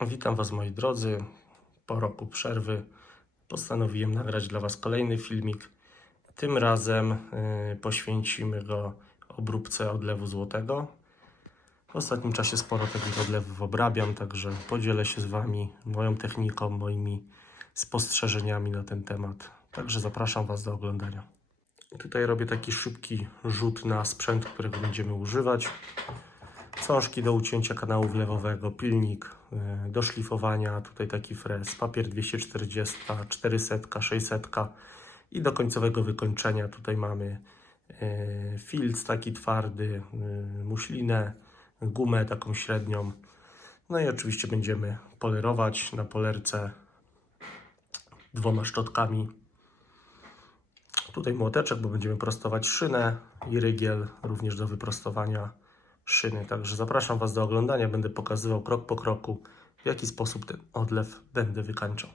Witam Was moi drodzy. Po roku przerwy postanowiłem nagrać dla Was kolejny filmik. Tym razem y, poświęcimy go obróbce odlewu złotego. W ostatnim czasie sporo takich odlewów obrabiam, także podzielę się z Wami moją techniką, moimi spostrzeżeniami na ten temat. Także zapraszam Was do oglądania. Tutaj robię taki szybki rzut na sprzęt, którego będziemy używać cążki do ucięcia kanału wlewowego, pilnik y, do szlifowania, tutaj taki frez, papier 240, 400, 600 i do końcowego wykończenia tutaj mamy y, filc taki twardy, y, muślinę, gumę taką średnią. No i oczywiście będziemy polerować na polerce dwoma szczotkami. Tutaj młoteczek, bo będziemy prostować szynę i rygiel również do wyprostowania szyny. Także zapraszam Was do oglądania. Będę pokazywał krok po kroku, w jaki sposób ten odlew będę wykańczał.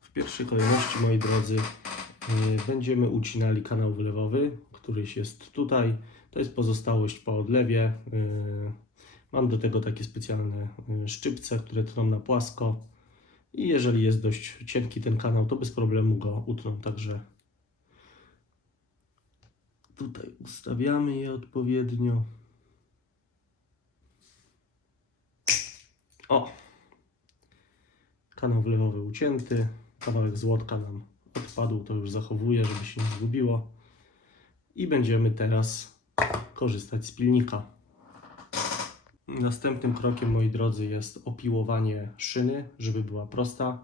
W pierwszej kolejności, moi drodzy, yy, będziemy ucinali kanał wlewowy, któryś jest tutaj. To jest pozostałość po odlewie. Yy, Mam do tego takie specjalne yy, szczypce, które tną na płasko. I jeżeli jest dość cienki ten kanał, to bez problemu go utną. Także tutaj ustawiamy je odpowiednio. O! Kanał wlewowy ucięty. Kawałek złotka nam odpadł, to już zachowuję, żeby się nie zgubiło. I będziemy teraz korzystać z pilnika. Następnym krokiem, moi drodzy, jest opiłowanie szyny, żeby była prosta.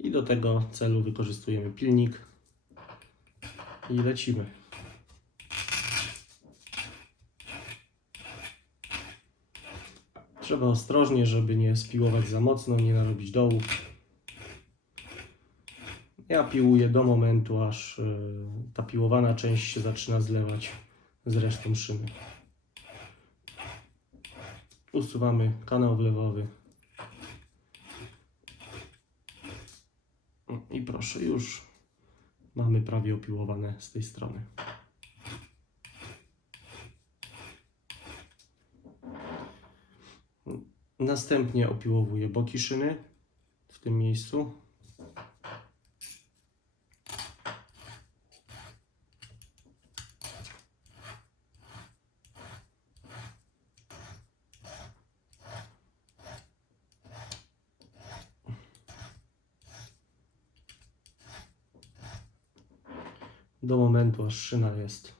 I do tego celu wykorzystujemy pilnik. I lecimy. Trzeba ostrożnie, żeby nie spiłować za mocno, nie narobić dołu. Ja piłuję do momentu, aż y, ta piłowana część się zaczyna zlewać z resztą szyny. Usuwamy kanał wlewowy. I proszę, już mamy prawie opiłowane z tej strony. Następnie opiłowuję boki szyny w tym miejscu. Do momentu, aż szyna jest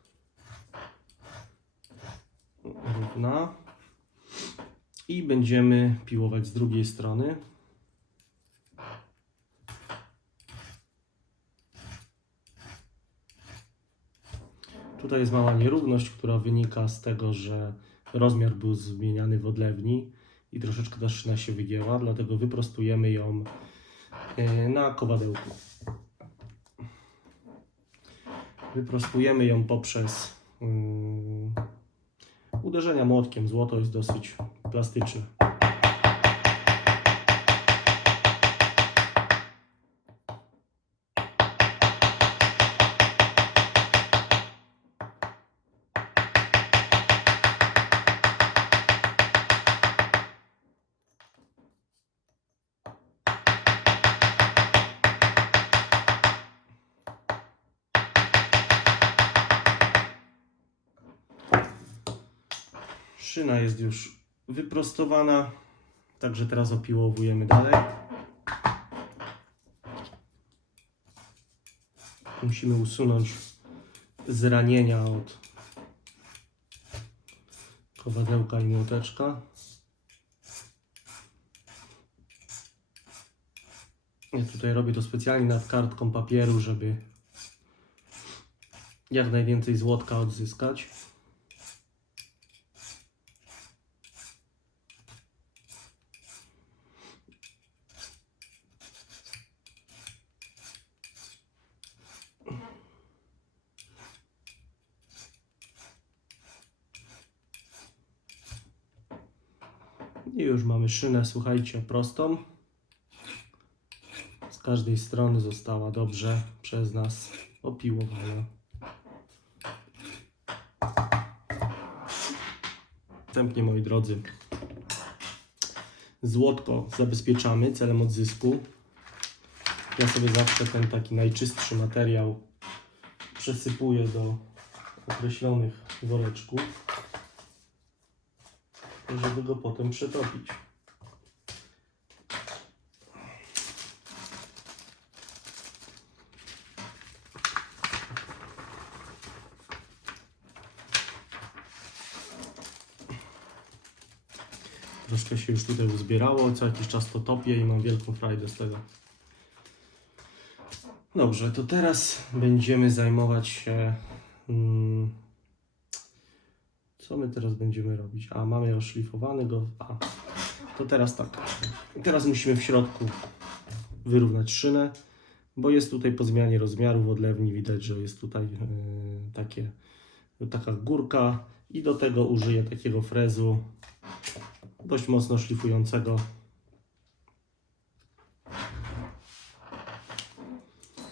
równa i będziemy piłować z drugiej strony. Tutaj jest mała nierówność, która wynika z tego, że rozmiar był zmieniany w odlewni i troszeczkę ta szyna się wygięła, dlatego wyprostujemy ją e, na kowadełku. Wyprostujemy ją poprzez mm, uderzenia młotkiem. Złoto jest dosyć plastyczne. Szyna jest już wyprostowana, także teraz opiłowujemy dalej. Musimy usunąć zranienia od kowadełka i młoteczka. Ja tutaj robię to specjalnie nad kartką papieru, żeby jak najwięcej złotka odzyskać. I już mamy szynę, słuchajcie, prostą. Z każdej strony została dobrze przez nas opiłowana. Następnie, moi drodzy, złotko zabezpieczamy celem odzysku. Ja sobie zawsze ten taki najczystszy materiał przesypuję do określonych woreczków, żeby go potem przetopić. Troszkę się już tutaj uzbierało, co jakiś czas to topię i mam wielką frajdę z tego. Dobrze, to teraz będziemy zajmować się. Mm, co my teraz będziemy robić? A, mamy oszlifowany go. A, to teraz tak. Teraz musimy w środku wyrównać szynę, bo jest tutaj po zmianie rozmiarów odlewni widać, że jest tutaj yy, takie, taka górka i do tego użyję takiego frezu dość mocno szlifującego.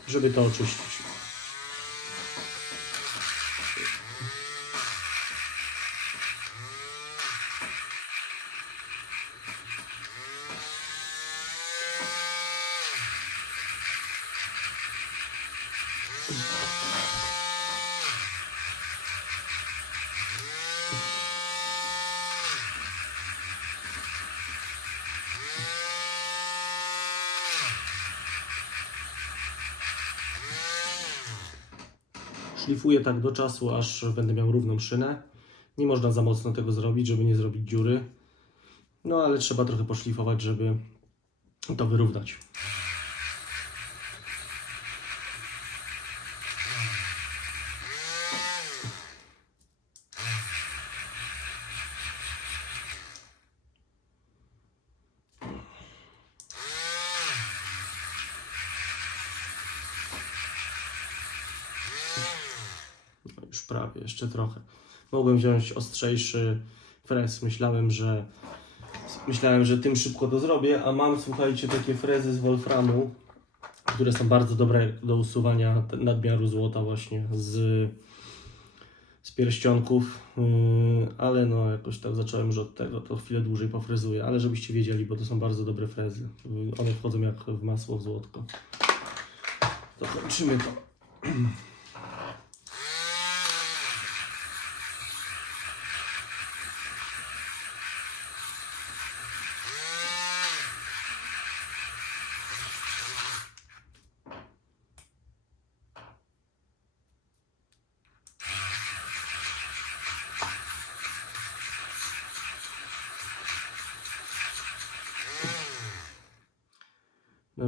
Żeby to oczyścić. Szlifuję tak do czasu, aż będę miał równą szynę. Nie można za mocno tego zrobić, żeby nie zrobić dziury. No ale trzeba trochę poszlifować, żeby to wyrównać. Jeszcze trochę. Mogłem wziąć ostrzejszy frez. Myślałem, że myślałem, że tym szybko to zrobię, a mam, słuchajcie, takie frezy z wolframu, które są bardzo dobre do usuwania nadmiaru złota właśnie z, z pierścionków, yy, ale no jakoś tak zacząłem już od tego, to chwilę dłużej pofrezuję, ale żebyście wiedzieli, bo to są bardzo dobre frezy. Yy, One wchodzą jak w masło w złotko. To kończymy to.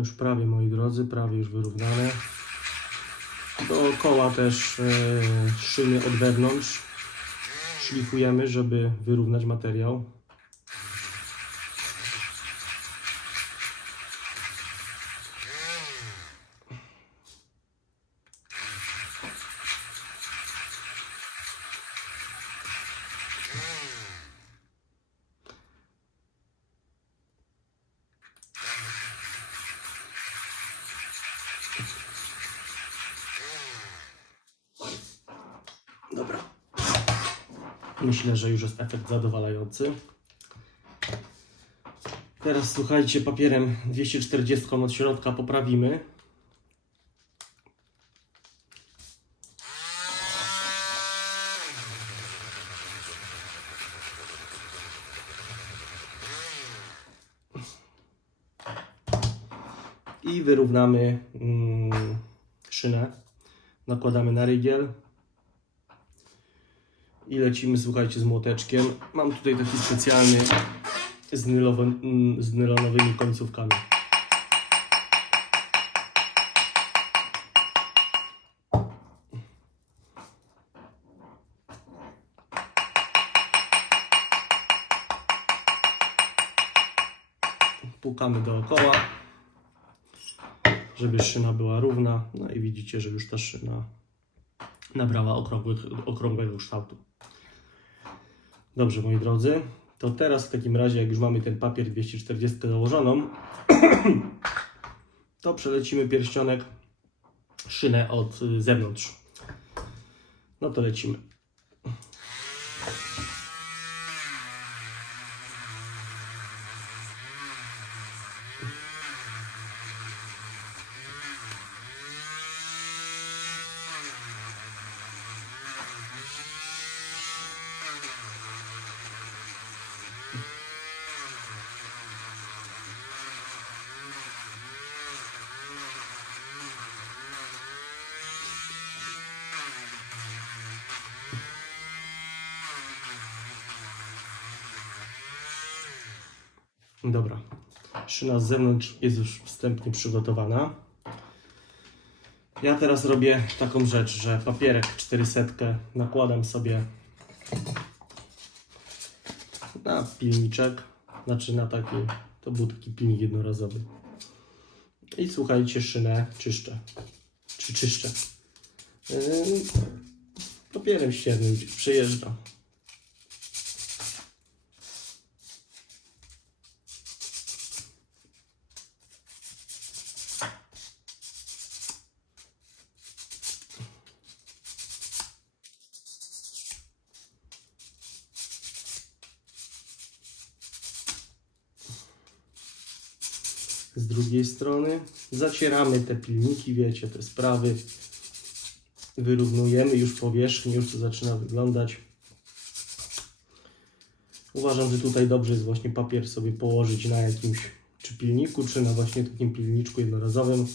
już prawie, moi drodzy, prawie już wyrównane. Dookoła też e, szyny od wewnątrz szlifujemy, żeby wyrównać materiał. Myślę, że już jest efekt zadowalający. Teraz słuchajcie, papierem 240 od środka poprawimy. I wyrównamy mm, szynę. Nakładamy na rygiel. I lecimy, słuchajcie, z młoteczkiem. Mam tutaj taki specjalny z, nylowo, mm, z nylonowymi końcówkami. Pukamy dookoła, żeby szyna była równa. No i widzicie, że już ta szyna nabrała okrągłych, okrągłego kształtu. Dobrze, moi drodzy, to teraz w takim razie, jak już mamy ten papier 240 założoną, to przelecimy pierścionek, szynę od zewnątrz. No to lecimy. Dobra. Szyna z zewnątrz jest już wstępnie przygotowana. Ja teraz robię taką rzecz, że papierek 400 nakładam sobie na pilniczek, znaczy na taki, to był taki pilnik jednorazowy. I słuchajcie, szynę czyszczę. Czy czyszczę? Yy, papierem ściernym przejeżdżam. Z drugiej strony. Zacieramy te pilniki, wiecie, te sprawy. Wyrównujemy już powierzchnię, już to zaczyna wyglądać. Uważam, że tutaj dobrze jest właśnie papier sobie położyć na jakimś czy pilniku, czy na właśnie takim pilniczku jednorazowym.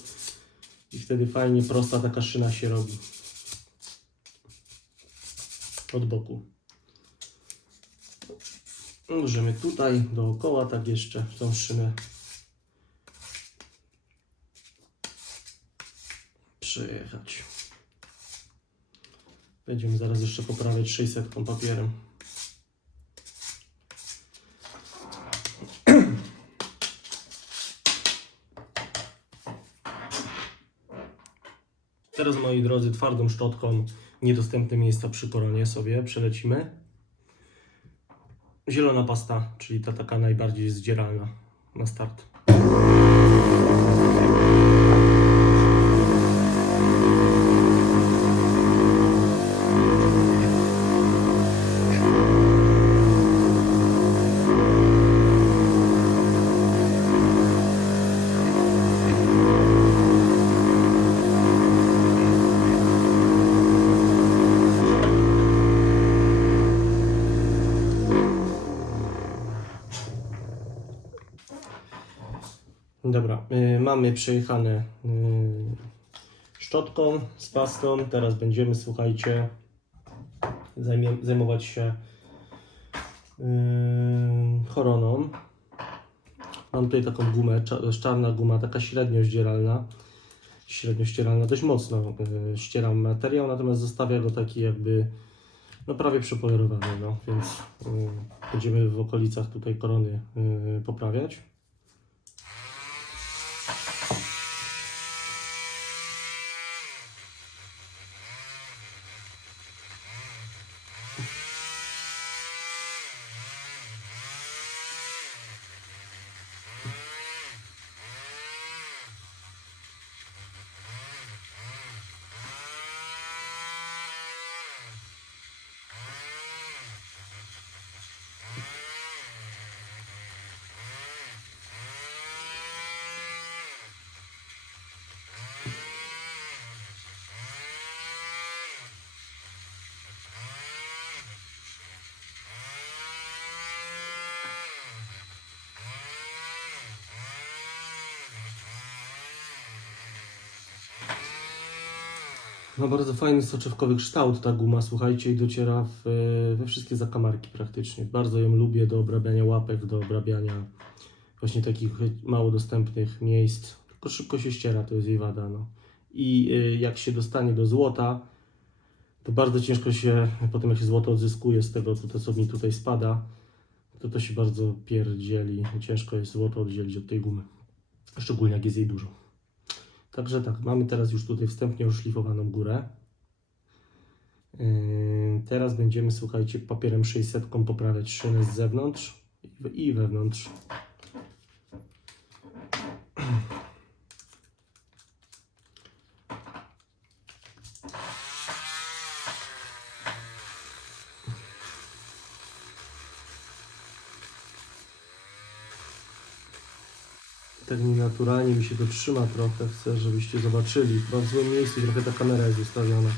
I wtedy fajnie prosta taka szyna się robi. Od boku. Możemy tutaj dookoła tak jeszcze tą szynę przejechać. Będziemy zaraz jeszcze poprawiać 600 papierem. Teraz moi drodzy twardą szczotką niedostępne miejsca przy koronie sobie przelecimy. Zielona pasta, czyli ta taka najbardziej zdzieralna na start. Mamy przejechane y, szczotką z pastą. Teraz będziemy, słuchajcie, zajmować się y, choroną. Mam tutaj taką gumę, cza- czarna guma, taka średnio zdzieralna. Średnio ścieralna, dość mocno y, ścieram materiał, natomiast zostawia go taki jakby no prawie przepolerowany, no, więc y, będziemy w okolicach tutaj korony y, poprawiać. Ma bardzo fajny soczewkowy kształt ta guma, słuchajcie, i dociera w, we wszystkie zakamarki praktycznie. Bardzo ją lubię do obrabiania łapek, do obrabiania właśnie takich mało dostępnych miejsc. Tylko szybko się ściera, to jest jej wada. No. I y, jak się dostanie do złota, to bardzo ciężko się, potem jak się złoto odzyskuje z tego, to, to co mi tutaj spada, to to się bardzo pierdzieli. Ciężko jest złoto oddzielić od tej gumy. Szczególnie jak jest jej dużo. Także tak, mamy teraz już tutaj wstępnie oszlifowaną górę. Yy, Teraz będziemy, słuchajcie, papierem 600 poprawiać szynę z zewnątrz i- i wewnątrz. Tak nienaturalnie mi się to trzyma trochę. Chcę, żebyście zobaczyli. Chyba w złym miejscu trochę ta kamera jest ustawiona.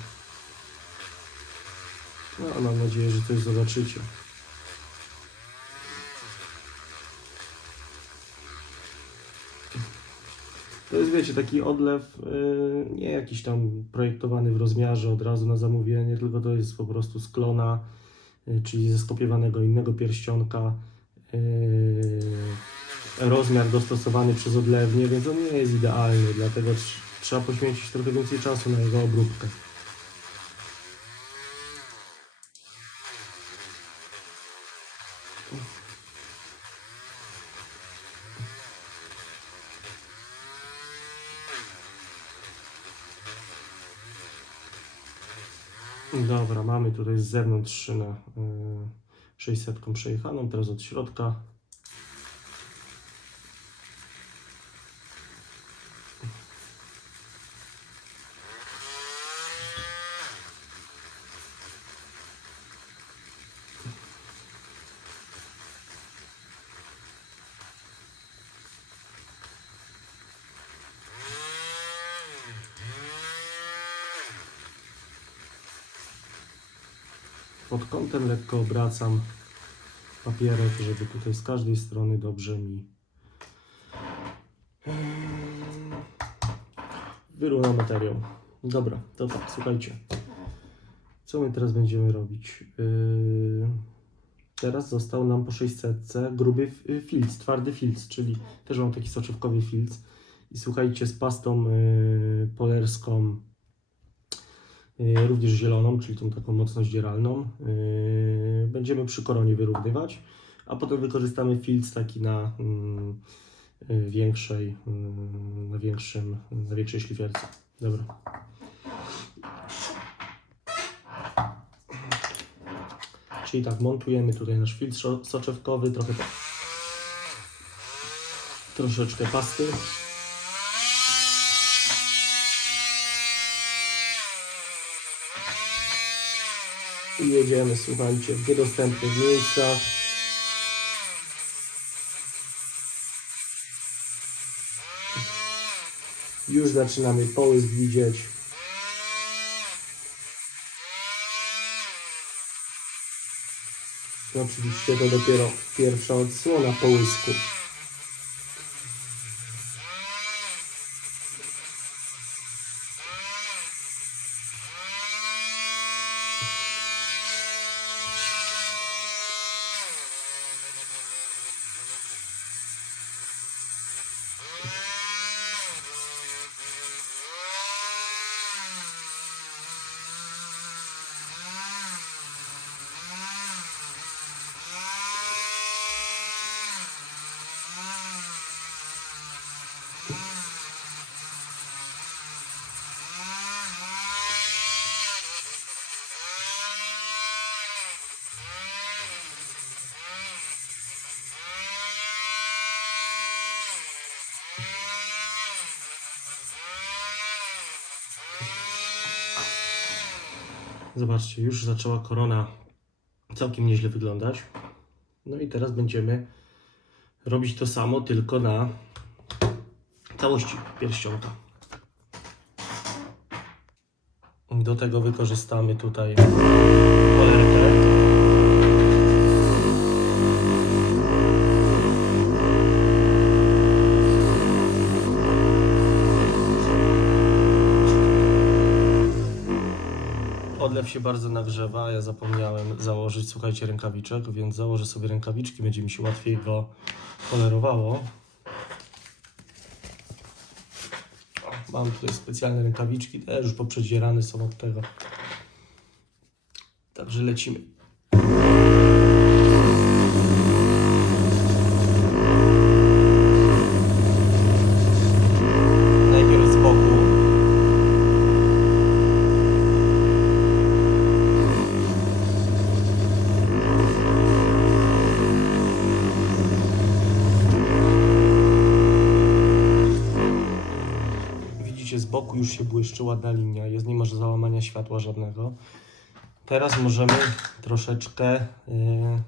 No, mam nadzieję, że coś zobaczycie. To jest, wiecie, taki odlew, yy, nie jakiś tam projektowany w rozmiarze od razu na zamówienie, tylko to jest po prostu sklona, yy, czyli ze skopiowanego innego pierścionka. Yy, rozmiar dostosowany przez odlewnię, więc on nie jest idealny, dlatego tr- trzeba poświęcić trochę więcej czasu na jego obróbkę. Dobra, mamy tutaj z zewnątrz szynę y, 600 przejechaną, teraz od środka. Kątem lekko obracam papierek, żeby tutaj z każdej strony dobrze mi wyrównał materiał. Dobra, to tak, słuchajcie. Co my teraz będziemy robić? Yy, teraz został nam po 600 gruby y, filc, twardy filc, czyli też mam taki soczewkowy filc. I słuchajcie, z pastą yy, polerską również zieloną, czyli tą taką mocno zdzieralną. Yy, Będziemy przy koronie wyrównywać, a potem wykorzystamy filc taki na mm, yy, większej, mm, na, większym, na większej szlifierce. Dobra. Czyli tak, montujemy tutaj nasz filtr so- soczewkowy, trochę troszeczkę pasty. I jedziemy, słuchajcie, w niedostępnych miejscach. Już zaczynamy połysk widzieć. Oczywiście to dopiero pierwsza odsłona połysku. Zobaczcie, już zaczęła korona całkiem nieźle wyglądać. No i teraz będziemy robić to samo, tylko na całości pierścionka. Do tego wykorzystamy tutaj się bardzo nagrzewa, ja zapomniałem założyć, słuchajcie, rękawiczek, więc założę sobie rękawiczki, będzie mi się łatwiej go polerowało. Mam tutaj specjalne rękawiczki, też już poprzedzierane są od tego. Także lecimy. Już się błyszczy ładna linia, jest nie ma załamania światła żadnego. Teraz możemy troszeczkę yy,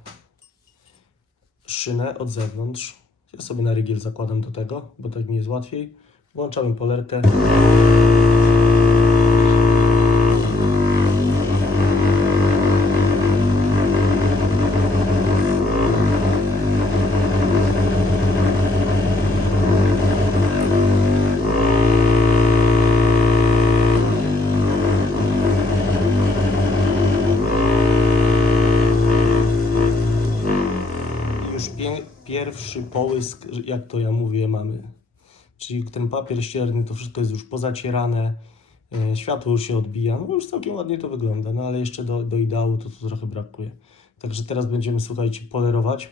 szynę od zewnątrz. Ja sobie na rygiel zakładam do tego, bo tak mi jest łatwiej. Włączamy polerkę. Połysk, jak to ja mówię, mamy. Czyli ten papier ścierny, to wszystko jest już pozacierane, e, światło już się odbija, no już całkiem ładnie to wygląda, no ale jeszcze do, do ideału to tu trochę brakuje. Także teraz będziemy, słuchajcie, polerować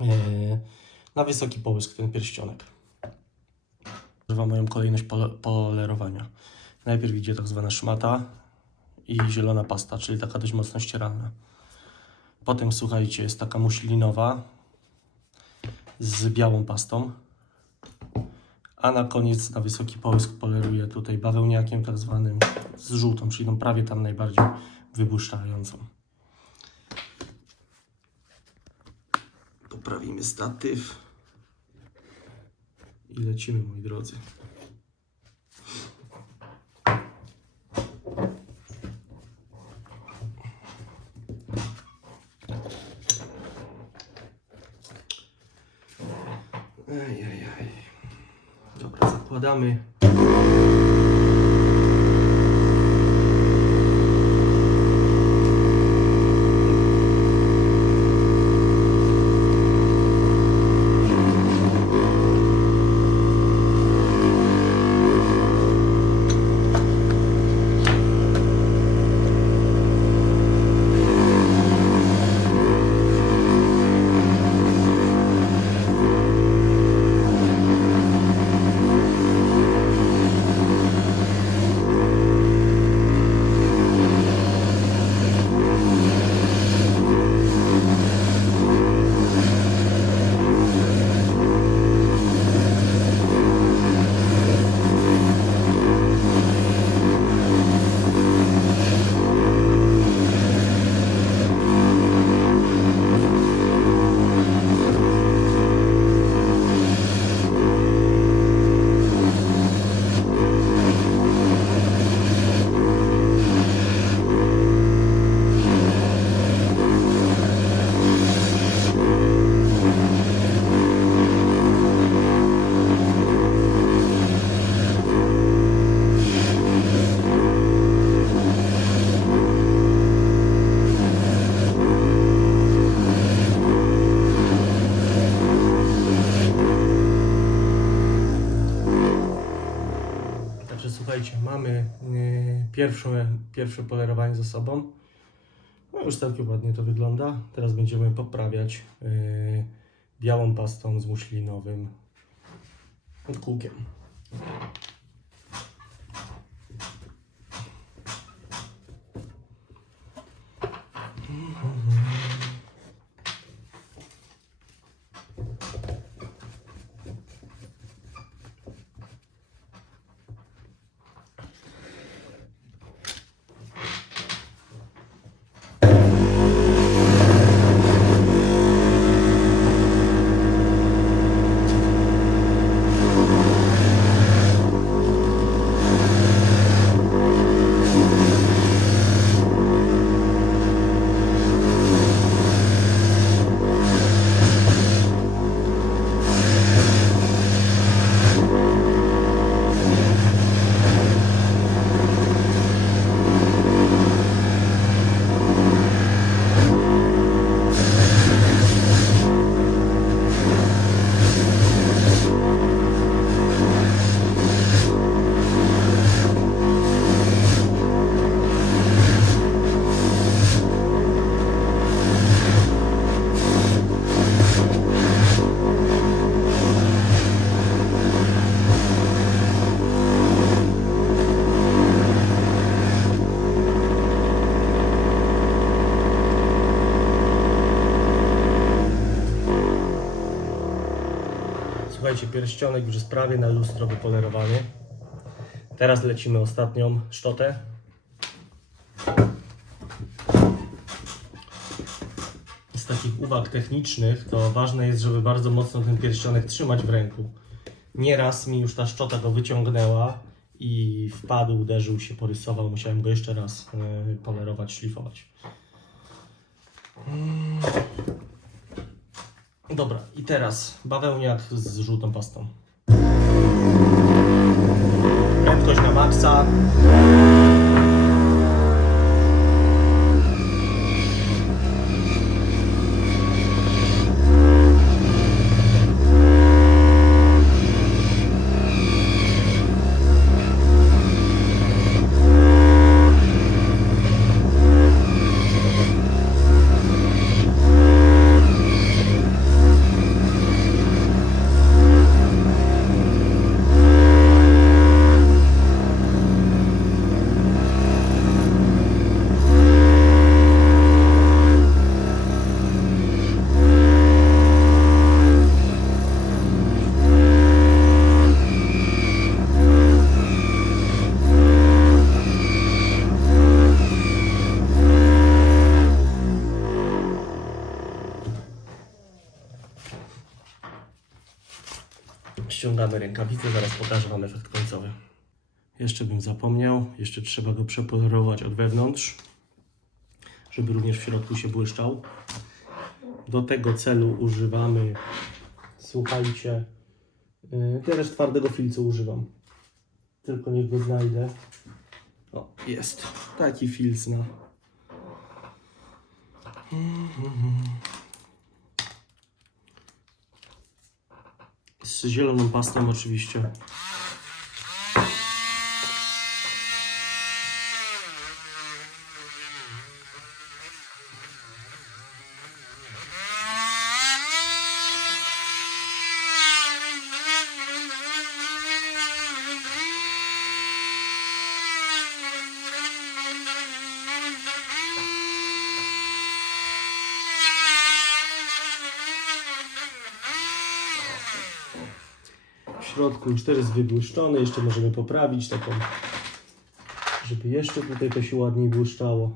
e, na wysoki połysk ten pierścionek. Używam moją kolejność pole, polerowania. Najpierw idzie tak zwana szmata i zielona pasta, czyli taka dość mocno ścieralna. Potem, słuchajcie, jest taka muślinowa z białą pastą. A na koniec na wysoki połysk poleruję tutaj bawełniakiem tak zwanym z żółtą, czyli tą prawie tam najbardziej wybłyszczającą. Poprawimy statyw i lecimy, moi drodzy. Ajajaj. Dobra, zakładamy. Także słuchajcie, mamy yy, pierwsze, pierwsze polerowanie ze sobą. No już całkiem ładnie to wygląda. Teraz będziemy poprawiać yy, białą pastą z muślinowym kółkiem. Słuchajcie, pierścionek już jest prawie na lustro wypolerowany. Teraz lecimy ostatnią szczotę. Z takich uwag technicznych to ważne jest, żeby bardzo mocno ten pierścionek trzymać w ręku. Nieraz mi już ta szczota go wyciągnęła i wpadł, uderzył się, porysował. Musiałem go jeszcze raz yy, polerować, szlifować. Dobra, i teraz bawełniak z żółtą pastą. Prędkość na maksa. Ściągamy rękawice, zaraz pokażę Wam efekt końcowy. Jeszcze bym zapomniał, jeszcze trzeba go przepolerować od wewnątrz, żeby również w środku się błyszczał. Do tego celu używamy, słuchajcie, ja też twardego filcu używam. Tylko niech go znajdę. O, jest. Taki filc na. Z zieloną pastą oczywiście. Środku już też jest wybłyszczony, jeszcze możemy poprawić taką, żeby jeszcze tutaj to się ładniej błyszczało.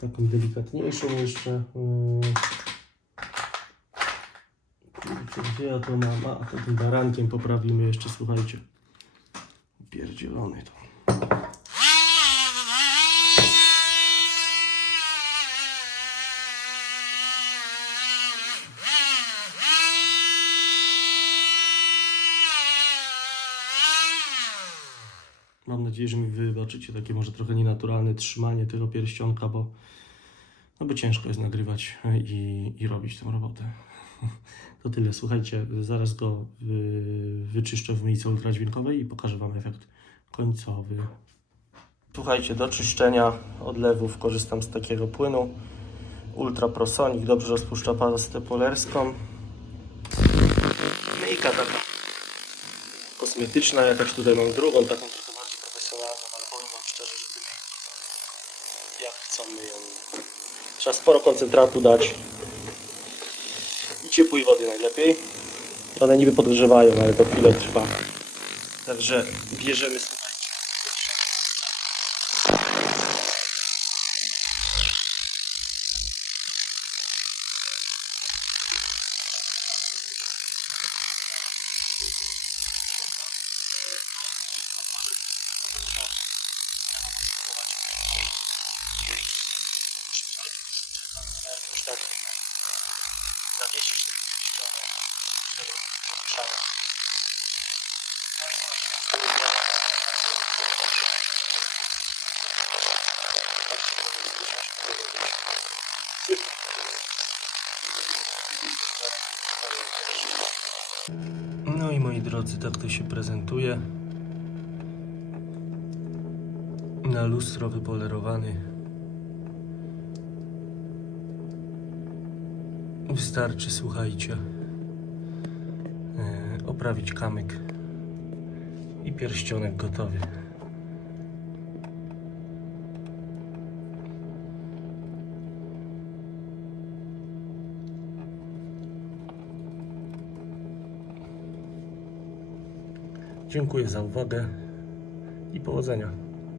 Taką delikatniejszą jeszcze. Yy. Gdzie ja to mam? A, to tym barankiem poprawimy jeszcze, słuchajcie. Pierdzielony to. Nadzieję, że mi wybaczycie takie może trochę nienaturalne trzymanie tego pierścionka, bo, no bo ciężko jest nagrywać i, i robić tę robotę. To tyle. Słuchajcie, zaraz go wy, wyczyszczę w myjce ultradźwiękowej i pokażę Wam efekt końcowy. Słuchajcie, do czyszczenia odlewów korzystam z takiego płynu Ultra Prosonic. Dobrze rozpuszcza pastę polerską. Myjka taka kosmetyczna, jakaś tutaj mam drugą, taką Trzeba sporo koncentratu dać i ciepłej wody najlepiej. One niby podgrzewają, ale to chwilę trwa. Także bierzemy z No i moi drodzy, tak to się prezentuje. Na lustro wypolerowany Wystarczy, słuchajcie, e, oprawić kamyk i pierścionek gotowy. Dziękuję za uwagę i powodzenia.